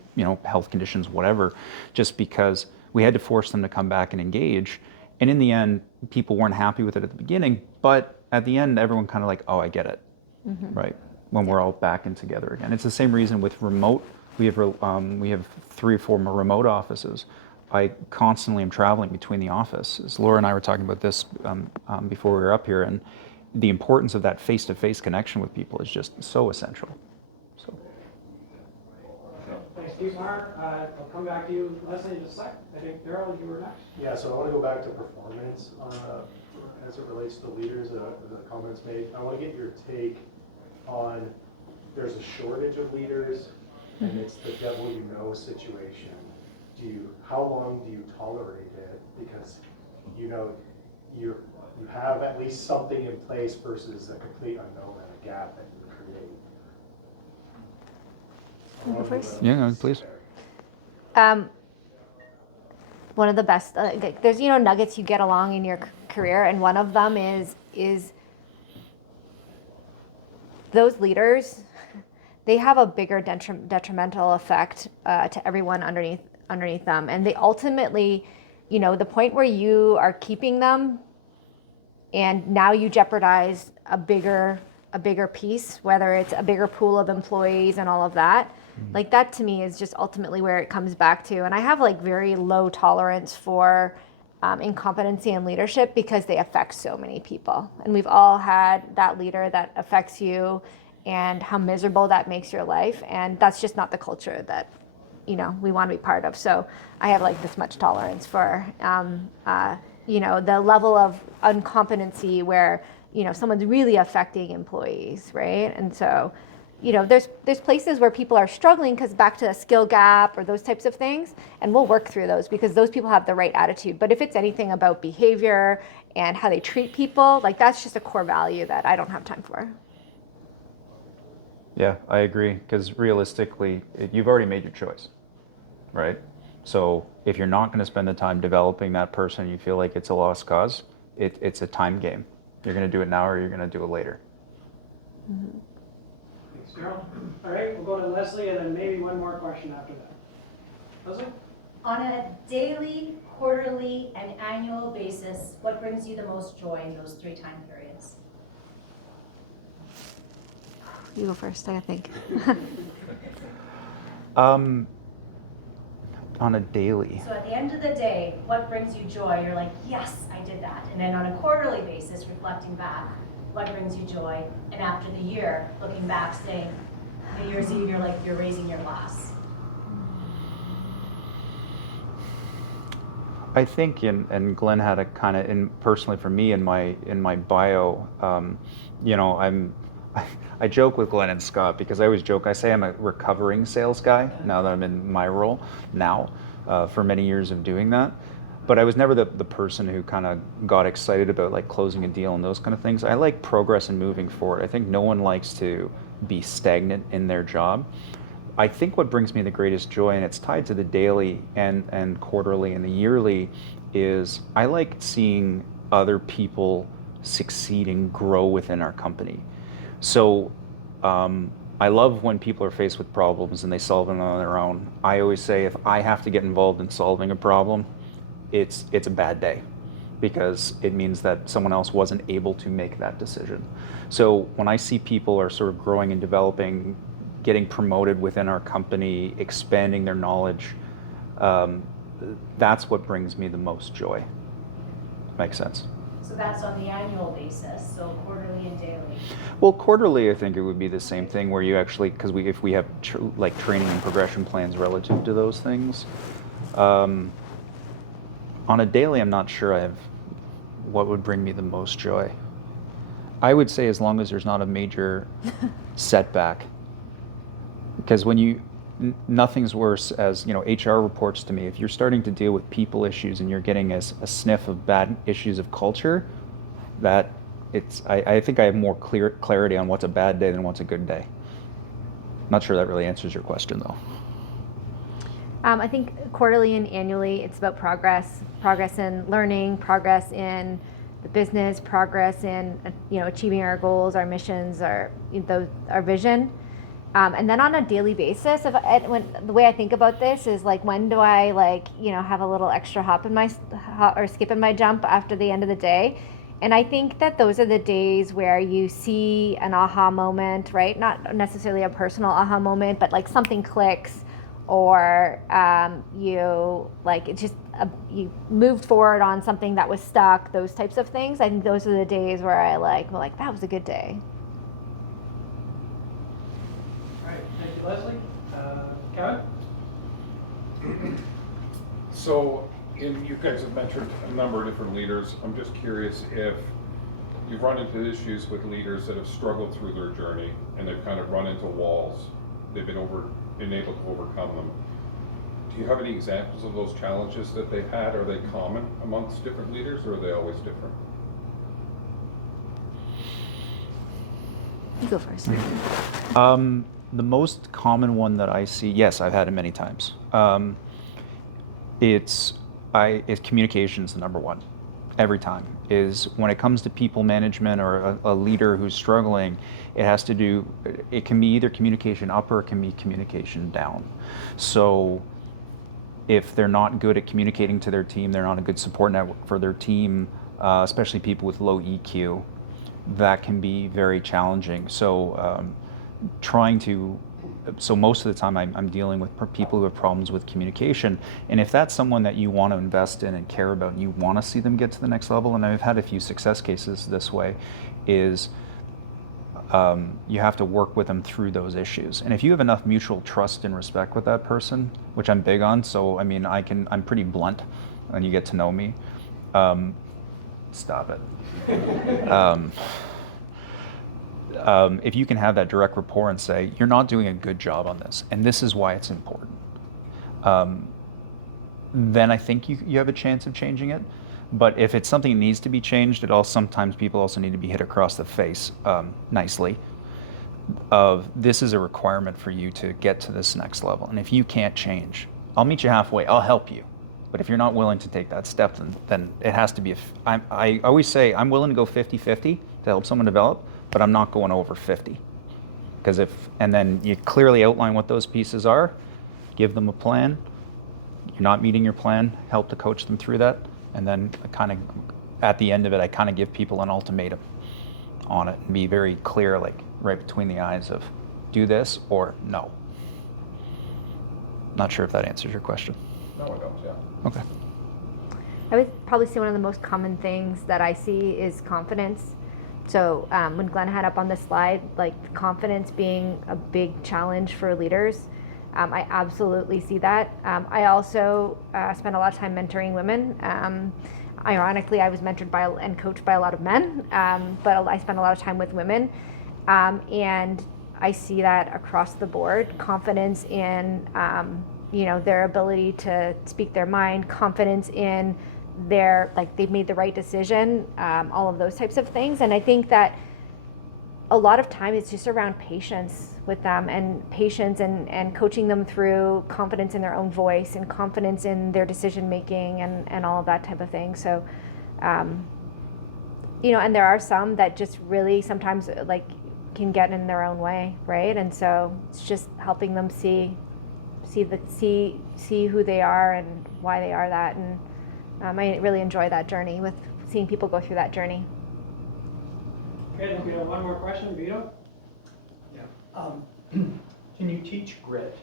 health conditions, whatever, just because we had to force them to come back and engage. And in the end, people weren't happy with it at the beginning, but at the end, everyone kind of like, oh, I get it, right? When we're all back and together again. It's the same reason with remote. We have 3 or 4 remote offices. I constantly am traveling between the offices. Laura and I were talking about this before we were up here, and the importance of that face-to-face connection with people is just so essential. So. Thanks, Dietmar. I'll come back to you, Leslie, in just a sec. I think, Daryl, you were next. Yeah, so I want to go back to performance as it relates to leaders, the comments made. I want to get your take on there's a shortage of leaders and it's the devil you know situation. How long do you tolerate it? Because you have at least something in place versus a complete unknown and a gap that you create. Go first? Yeah, please. One of the best, there's nuggets you get along in your career, and one of them is those leaders, they have a bigger detrimental effect to everyone underneath them. And they ultimately, the point where you are keeping them and now you jeopardize a bigger piece, whether it's a bigger pool of employees and all of that. Like that to me is just ultimately where it comes back to. And I have like very low tolerance for incompetency and leadership because they affect so many people. And we've all had that leader that affects you and how miserable that makes your life. And that's just not the culture that, we want to be part of. So I have like this much tolerance for, the level of incompetency where, someone's really affecting employees, right? And so, there's places where people are struggling because back to a skill gap or those types of things, and we'll work through those because those people have the right attitude. But if it's anything about behavior and how they treat people, like that's just a core value that I don't have time for. Yeah, I agree, because realistically, you've already made your choice, right? So if you're not going to spend the time developing that person, you feel like it's a lost cause, it's a time game. You're going to do it now or you're going to do it later. Thanks, Daryl. All right, we'll go to Leslie and then maybe one more question after that. Leslie? On a daily, quarterly, and annual basis, what brings you the most joy in those 3 time periods? You go first, I think. On a daily. So at the end of the day, what brings you joy? You're like, yes, I did that. And then on a quarterly basis, reflecting back, what brings you joy? And after the year, looking back, saying, New Year's Eve, you're like, you're raising your glass. I think, and Glenn had a kind of, personally for me in my bio, I joke with Glenn and Scott because I always joke, I say I'm a recovering sales guy now that I'm in my role now, for many years of doing that. But I was never the person who kind of got excited about like closing a deal and those kind of things. I like progress and moving forward. I think no one likes to be stagnant in their job. I think what brings me the greatest joy, and it's tied to the daily and quarterly and the yearly, is I like seeing other people succeed and grow within our company. So I love when people are faced with problems and they solve them on their own. I always say if I have to get involved in solving a problem, it's a bad day because it means that someone else wasn't able to make that decision. So when I see people are sort of growing and developing, getting promoted within our company, expanding their knowledge, that's what brings me the most joy. Makes sense. So that's on the annual basis, so quarterly and daily. Well, quarterly, I think it would be the same thing where you actually, because if we have like training and progression plans relative to those things. On a daily, I'm not sure I have what would bring me the most joy. I would say as long as there's not a major setback. Because when nothing's worse as, HR reports to me, if you're starting to deal with people issues and you're getting a sniff of bad issues of culture, I think I have more clarity on what's a bad day than what's a good day. Not sure that really answers your question though. I think quarterly and annually, it's about progress in learning, progress in the business, progress in achieving our goals, our missions, our vision. And then on a daily basis, the way I think about this is like, when do I have a little extra skip in my jump after the end of the day? And I think that those are the days where you see an aha moment, right? Not necessarily a personal aha moment, but like something clicks, or you moved forward on something that was stuck. Those types of things. I think those are the days where I that was a good day. Thank you, Leslie. Kevin? So, you guys have mentioned a number of different leaders. I'm just curious if you've run into issues with leaders that have struggled through their journey and they've kind of run into walls. They've been able to overcome them. Do you have any examples of those challenges that they've had? Are they common amongst different leaders, or are they always different? You go first. The most common one that I see, yes, I've had it many times. It's communications, the number one, every time. Is when it comes to people management or a leader who's struggling, it can be either communication up or it can be communication down. So if they're not good at communicating to their team, they're not a good support network for their team, especially people with low EQ, that can be very challenging. So so most of the time I'm dealing with people who have problems with communication. And if that's someone that you want to invest in and care about and you want to see them get to the next level, and I've had a few success cases this way, is you have to work with them through those issues. And if you have enough mutual trust and respect with that person, which I'm big on, so I mean, I'm pretty blunt when you get to know me. Stop it. If you can have that direct rapport and say, you're not doing a good job on this, and this is why it's important, then I think you have a chance of changing it. But if it's something that needs to be changed, sometimes people also need to be hit across the face nicely of, this is a requirement for you to get to this next level. And if you can't change, I'll meet you halfway. I'll help you. But if you're not willing to take that step, then it has to be, I always say I'm willing to go 50-50 to help someone develop, but I'm not going over 50. And then you clearly outline what those pieces are, give them a plan. You're not meeting your plan, help to coach them through that. And then kind of at the end of it, I kind of give people an ultimatum on it and be very clear, like right between the eyes of do this or no. Not sure if that answers your question. No, I don't, yeah. Okay. I would probably say one of the most common things that I see is confidence. So when Glenn had up on the slide, like confidence being a big challenge for leaders, I absolutely see that. I also spend a lot of time mentoring women. Ironically, I was mentored by and coached by a lot of men, but I spend a lot of time with women. And I see that across the board, confidence in their ability to speak their mind, confidence in they've made the right decision, all of those types of things. And I think that a lot of time it's just around patience with them and patience and coaching them through confidence in their own voice and confidence in their decision making and all of that type of thing. So, and there are some that just really sometimes can get in their own way, right? And so it's just helping them see who they are and why they are that. And I really enjoy that journey with seeing people go through that journey. Okay, then we have one more question, Vito. Yeah. Can you teach grit?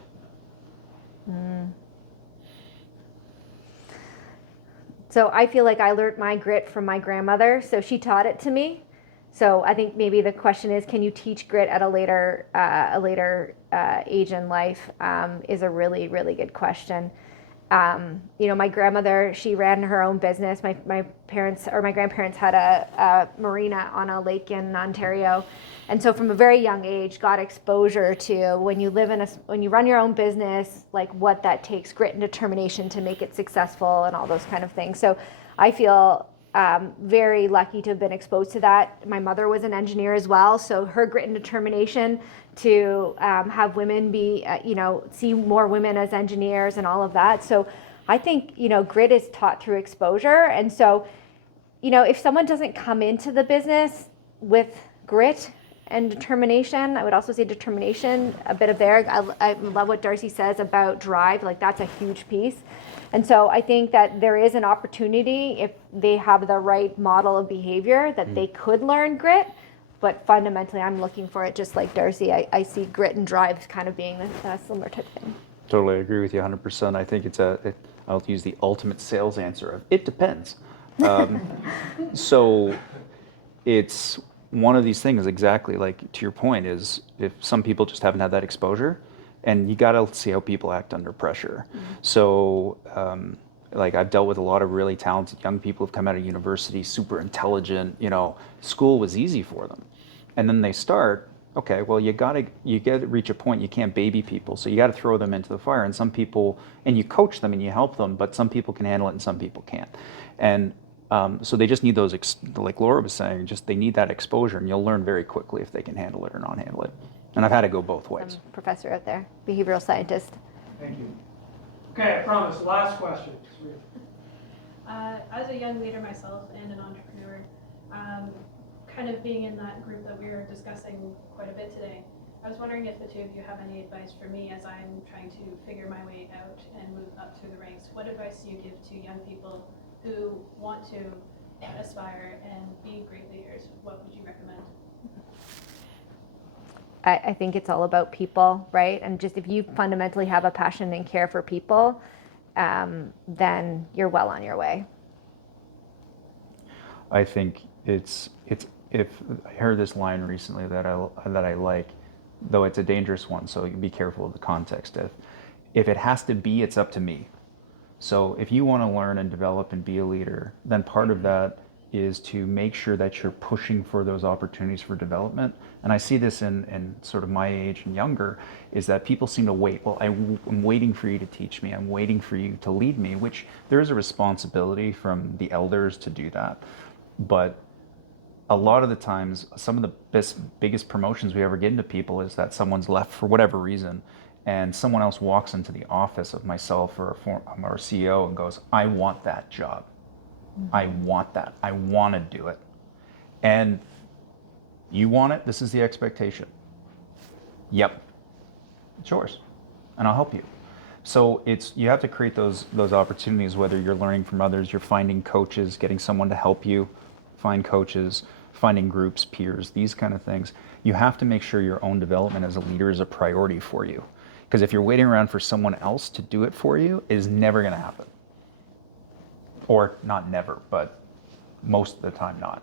So I feel like I learned my grit from my grandmother, so she taught it to me. So I think maybe the question is, can you teach grit at a later age in life? Is a really, really good question. My grandmother, she ran her own business. My grandparents had a marina on a lake in Ontario. And so from a very young age, got exposure to when you run your own business, like what that takes, grit and determination to make it successful and all those kind of things. So I feel very lucky to have been exposed to that. My mother was an engineer as well. So her grit and determination to have women be, see more women as engineers and all of that. So I think, grit is taught through exposure. And so, if someone doesn't come into the business with grit and determination, I would also say determination, a bit of there. I love what Darcy says about drive, like that's a huge piece. And so I think that there is an opportunity if they have the right model of behavior that they could learn grit. But fundamentally, I'm looking for it just like Darcy. I see grit and drive kind of being a similar type thing. Totally agree with you 100%. I think I'll use the ultimate sales answer of it depends. So it's one of these things, exactly like to your point, is if some people just haven't had that exposure, and you got to see how people act under pressure. So I've dealt with a lot of really talented young people who've come out of university, super intelligent, school was easy for them. And then they start, okay, well, you got to reach a point, you can't baby people. So you got to throw them into the fire. And some people, and you coach them and you help them, but some people can handle it and some people can't. And so they just need those, like Laura was saying, they need that exposure, and you'll learn very quickly if they can handle it or not handle it. And I've had to go both ways. Professor out there, behavioral scientist. Thank you. Okay, I promise, last question. As a young leader myself and an entrepreneur, kind of being in that group that we were discussing quite a bit today, I was wondering if the two of you have any advice for me as I'm trying to figure my way out and move up through the ranks. What advice do you give to young people who want to aspire and be great leaders? What would you recommend? I think it's all about people, right? And just if you fundamentally have a passion and care for people, then you're well on your way. I think if I heard this line recently that I like, though it's a dangerous one, so be careful of the context. If it has to be, it's up to me. So if you want to learn and develop and be a leader, then part of that is to make sure that you're pushing for those opportunities for development. And I see this in sort of my age and younger, is that people seem to wait. Well, I'm waiting for you to teach me. I'm waiting for you to lead me, which there is a responsibility from the elders to do that. But a lot of the times, some of the biggest promotions we ever get into people is that someone's left for whatever reason, and someone else walks into the office of myself or our CEO and goes, I want that job. I want that. I want to do it. And you want it? This is the expectation. Yep. It's yours. And I'll help you. So you have to create those opportunities, whether you're learning from others, you're finding coaches, getting someone to help you find coaches, finding groups, peers, these kind of things. You have to make sure your own development as a leader is a priority for you. Because if you're waiting around for someone else to do it for you, it is never going to happen. Or not never, but most of the time not.